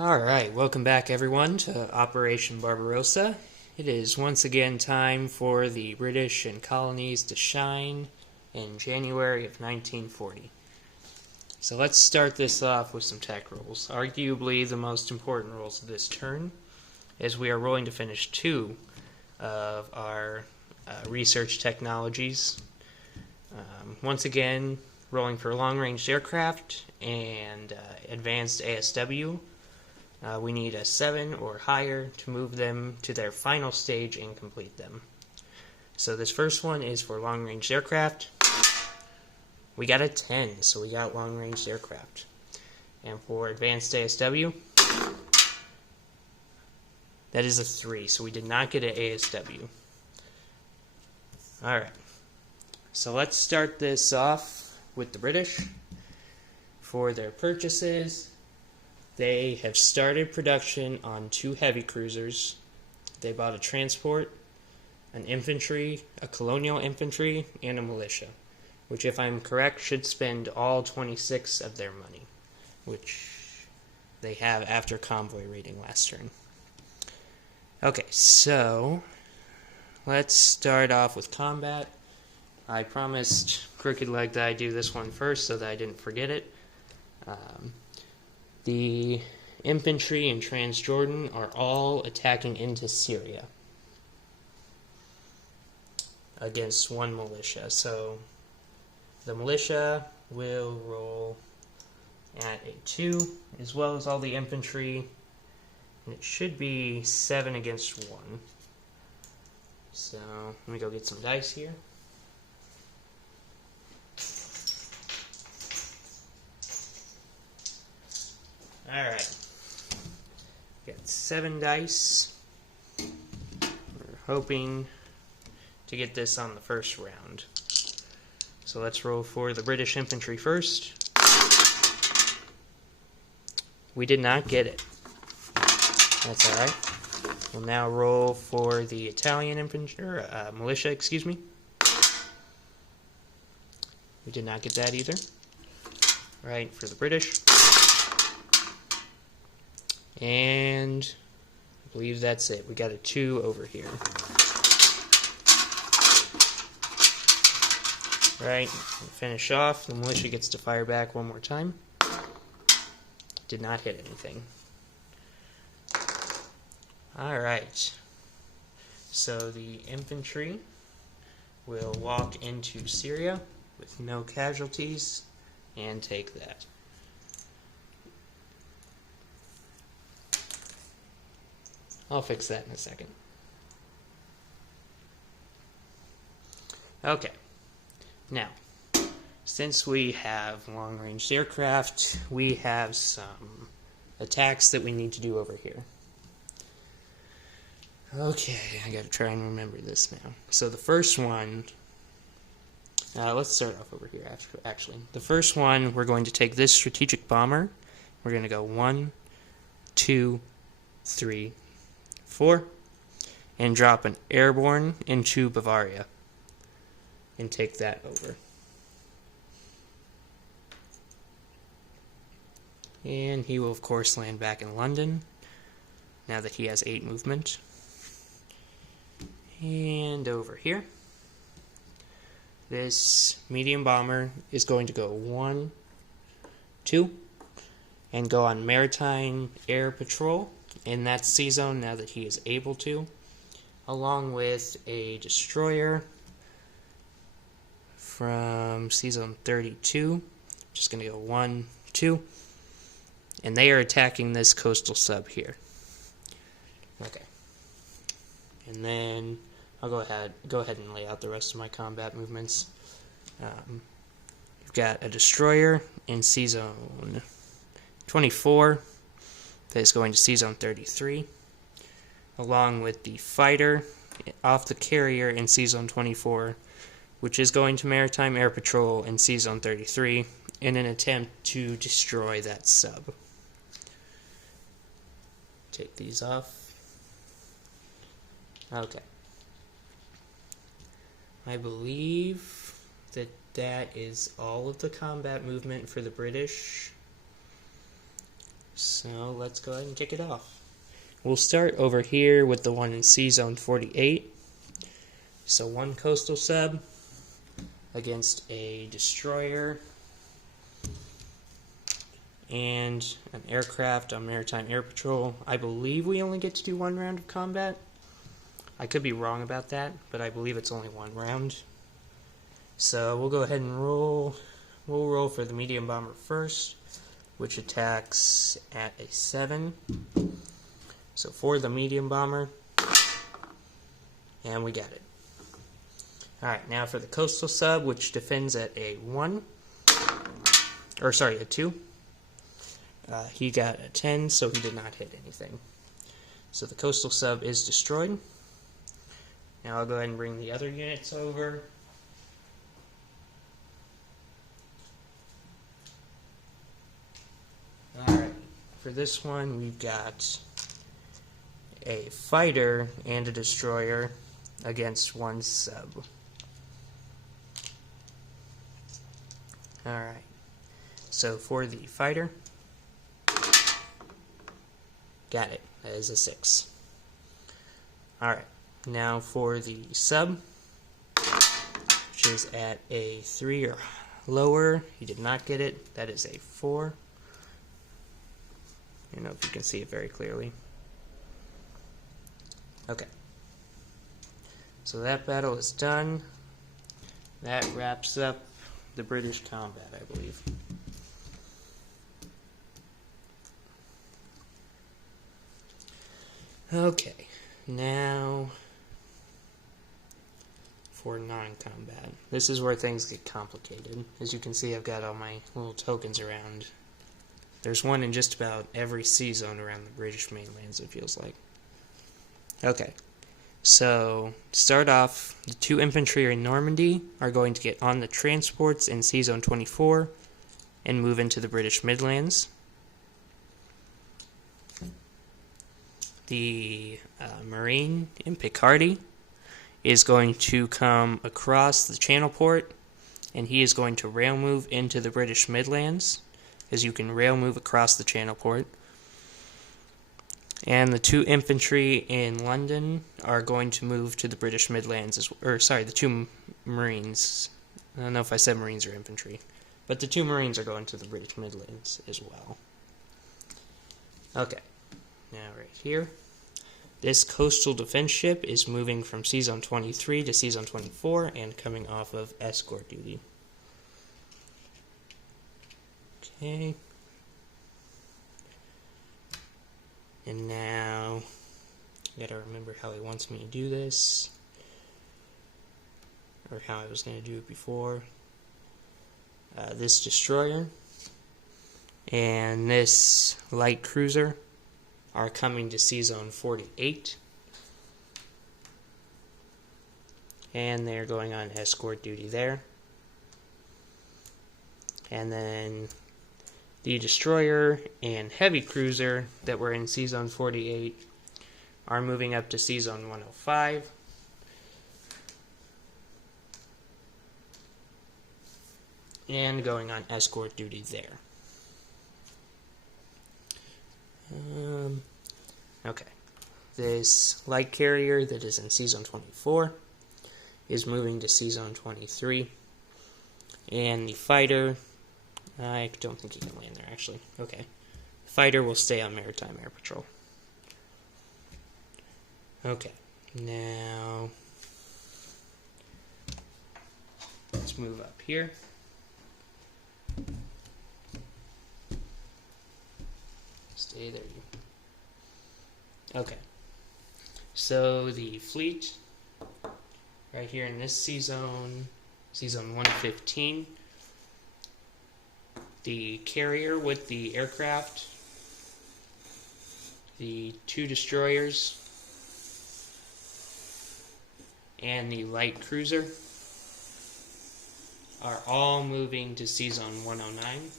Alright, welcome back everyone to Operation Barbarossa. It is once again time for the British and colonies to shine in January of 1940. So let's start this off with some tech rules. Arguably the most important rules of this turn, as we are rolling to finish two of our research technologies. Once again, rolling for long-range aircraft and advanced ASW. We need a 7 or higher to move them to their final stage and complete them. So this first one is for long-range aircraft. We got a 10, so we got long-range aircraft. And for advanced ASW, that is a 3, so we did not get an ASW. Alright, so let's start this off with the British. For their purchases, they have started production on 2 heavy cruisers. They bought a transport, an infantry, a colonial infantry, and a militia, which, if I'm correct, should spend all 26 of their money, which they have after convoy raiding last turn. Okay, so let's start off with combat. I promised Crooked Leg that I'd do this one first so that I didn't forget it. The infantry in Transjordan are all attacking into Syria against one militia. So the militia will roll at a 2, as well as all the infantry. And it should be 7 against 1. So let me go get some dice here. Alright, got 7 dice. We're hoping to get this on the first round. So let's roll for the British infantry first. We did not get it. That's alright. We'll now roll for the Italian infantry, militia, excuse me. We did not get that either. Right, for the British. And I believe that's it. We got a 2 over here. Right, finish off. The militia gets to fire back one more time. Did not hit anything. Alright. So the infantry will walk into Syria with no casualties and take that. I'll fix that in a second. Okay. Now, since we have long-range aircraft, we have some attacks that we need to do over here. Okay, I gotta try and remember this now. So the first one, let's start off over here, actually. The first one, we're going to take this strategic bomber. We're going to go 1, 2, 3, 4, and drop an airborne into Bavaria and take that over. And he will, of course, land back in London now that he has 8 movement. And over here, this medium bomber is going to go 1, 2, and go on maritime air patrol in that sea zone now that he is able to, along with a destroyer from sea zone 32. Just going to go 1, 2, and they are attacking this coastal sub here. Okay, and then I'll go ahead and lay out the rest of my combat movements. You've got a destroyer in sea zone 24. That is going to sea zone 33, along with the fighter off the carrier in sea zone 24, which is going to maritime air patrol in sea zone 33 in an attempt to destroy that sub. Take these off. Okay. I believe that is all of the combat movement for the British. So let's go ahead and kick it off. We'll start over here with the one in Sea Zone 48. So one coastal sub against a destroyer and an aircraft on Maritime Air Patrol. I believe we only get to do one round of combat. I could be wrong about that, but I believe it's only one round. So we'll go ahead and roll. We'll roll for the medium bomber first, which attacks at a 7. So for the medium bomber, and we got it. Alright, now for the coastal sub, which defends at a 1, or sorry, a 2. He got a 10, so he did not hit anything. So the coastal sub is destroyed. Now I'll go ahead and bring the other units over. Alright, for this one we've got a fighter and a destroyer against one sub. Alright, so for the fighter, got it, that is a 6. Alright, now for the sub, which is at a 3 or lower, he did not get it, that is a 4. I don't know if you can see it very clearly. Okay. So that battle is done. That wraps up the British combat, I believe. Okay, now for non-combat. This is where things get complicated. As you can see, I've got all my little tokens around. There's one in just about every sea zone around the British mainlands, it feels like. Okay, so to start off, the 2 infantry in Normandy are going to get on the transports in Sea Zone 24 and move into the British Midlands. The Marine in Picardy is going to come across the Channel Port, and he is going to rail move into the British Midlands, as you can rail move across the Channel Port. And the 2 infantry in London are going to move to the British Midlands, the 2 Marines. I don't know if I said Marines or infantry, but the 2 Marines are going to the British Midlands as well. Okay, now right here. This coastal defense ship is moving from Sea Zone 23 to Sea Zone 24 and coming off of escort duty. Okay. And now, I gotta remember how he wants me to do this, or how I was going to do it before. This destroyer and this light cruiser are coming to Sea Zone 48, and they're going on escort duty there. And then the destroyer and heavy cruiser that were in Sea Zone 48 are moving up to Sea Zone 105. And going on escort duty there. Okay. This light carrier that is in Sea Zone 24 is moving to Sea Zone 23. And the fighter, I don't think he can land there, actually. Okay. The fighter will stay on Maritime Air Patrol. Okay. Now, let's move up here. Stay there. Okay. So the fleet, right here in this Sea Zone 115, the carrier with the aircraft, the 2 destroyers, and the light cruiser are all moving to Sea Zone 109.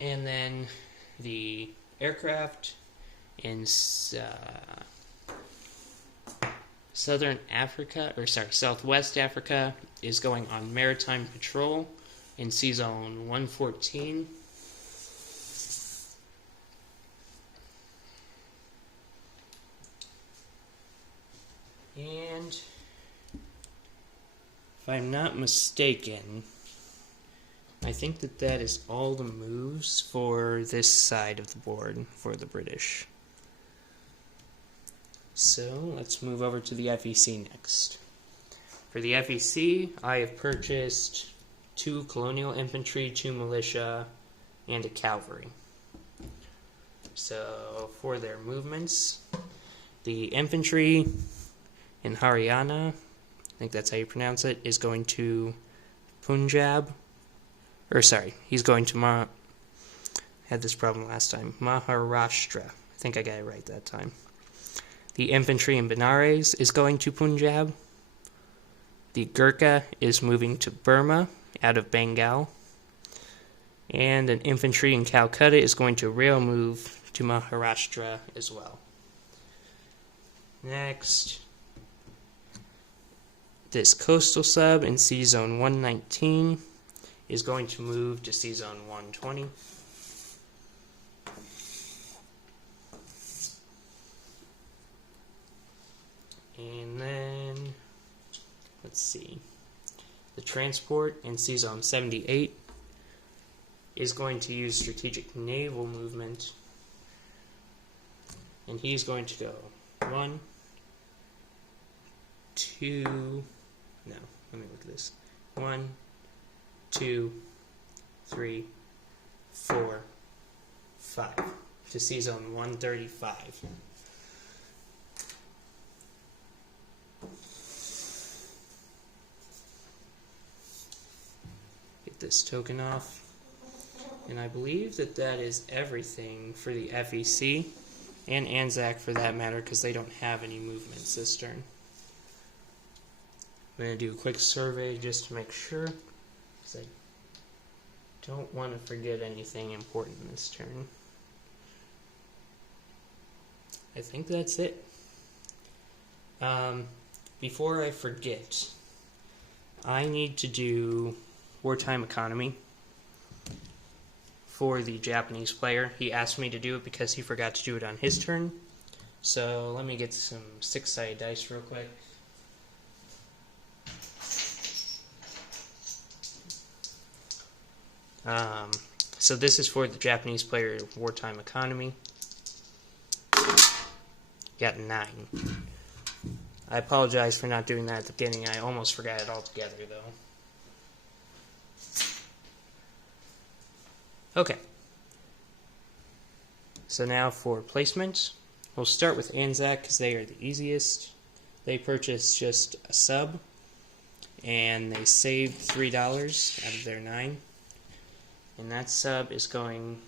And then the aircraft in Southwest Africa is going on maritime patrol in Sea Zone 114. And if I'm not mistaken, I think that is all the moves for this side of the board for the British. So let's move over to the FEC next. For the FEC, I have purchased 2 colonial infantry, 2 militia, and a cavalry. So for their movements, the infantry in Haryana, I think that's how you pronounce it, is going to Punjab. He's going to I had this problem last time. Maharashtra. I think I got it right that time. The infantry in Benares is going to Punjab. The Gurkha is moving to Burma out of Bengal. And an infantry in Calcutta is going to rail move to Maharashtra as well. Next, this coastal sub in Sea Zone 119 is going to move to Sea Zone 120. And then, let's see, the transport in Sea Zone 78 is going to use strategic naval movement, and he's going to go 1, 2, no, let me look at this, 1, 2, 3, 4, 5 to Sea Zone 135. Get this token off. And I believe that is everything for the FEC and Anzac for that matter, because they don't have any movements this turn. I'm going to do a quick survey just to make sure, because I don't want to forget anything important this turn. I think that's it. Before I forget, I need to do wartime economy for the Japanese player. He asked me to do it because he forgot to do it on his turn. So let me get some 6-sided dice real quick. So this is for the Japanese player wartime economy. Got 9. I apologize for not doing that at the beginning. I almost forgot it altogether though. Okay, so now for placement, we'll start with Anzac because they are the easiest. They purchased just a sub, and they saved $3 out of their 9. And that sub is going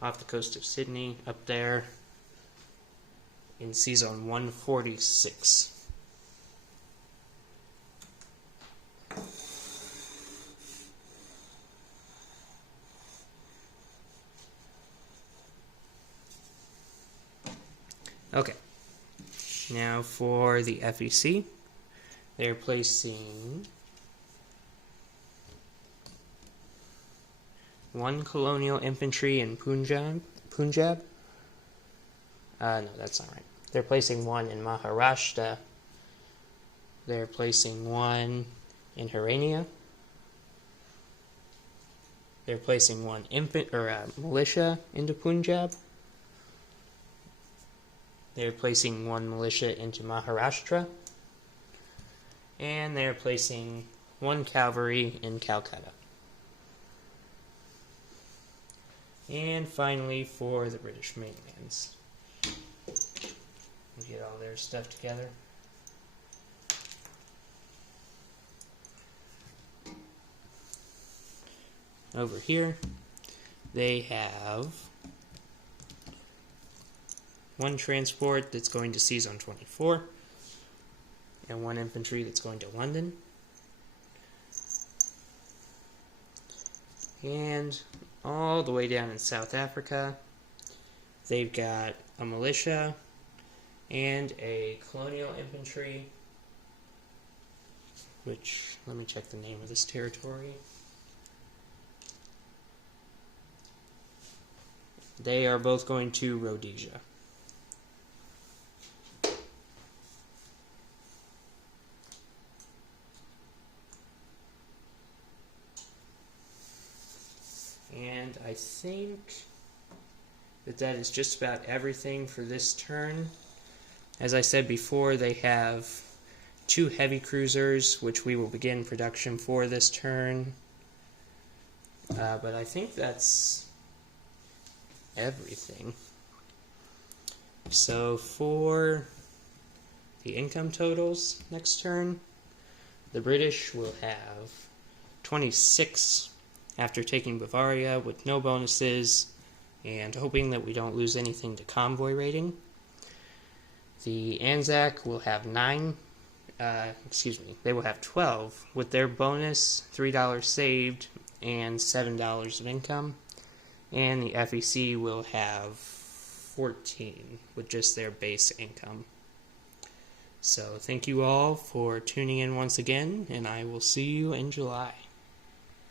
off the coast of Sydney, up there in Sea Zone 146. Okay, now for the FEC, they're placing 1 colonial infantry in Punjab. No, that's not right. They're placing 1 in Maharashtra. They're placing 1 in Haryana. They're placing 1 militia into Punjab. They're placing 1 militia into Maharashtra. And they're placing 1 cavalry in Calcutta. And finally, for the British mainlands. We'll get all their stuff together. Over here, they have 1 transport that's going to Sea Zone 24, and 1 infantry that's going to London. And all the way down in South Africa, they've got a militia and a colonial infantry which, let me check the name of this territory. They are both going to Rhodesia. And I think that is just about everything for this turn. As I said before, they have 2 heavy cruisers, which we will begin production for this turn. But I think that's everything. So for the income totals next turn, the British will have 26 after taking Bavaria with no bonuses and hoping that we don't lose anything to convoy rating. The Anzac will have they will have 12 with their bonus, $3 saved, and $7 of income. And the FEC will have 14 with just their base income. So thank you all for tuning in once again, and I will see you in July.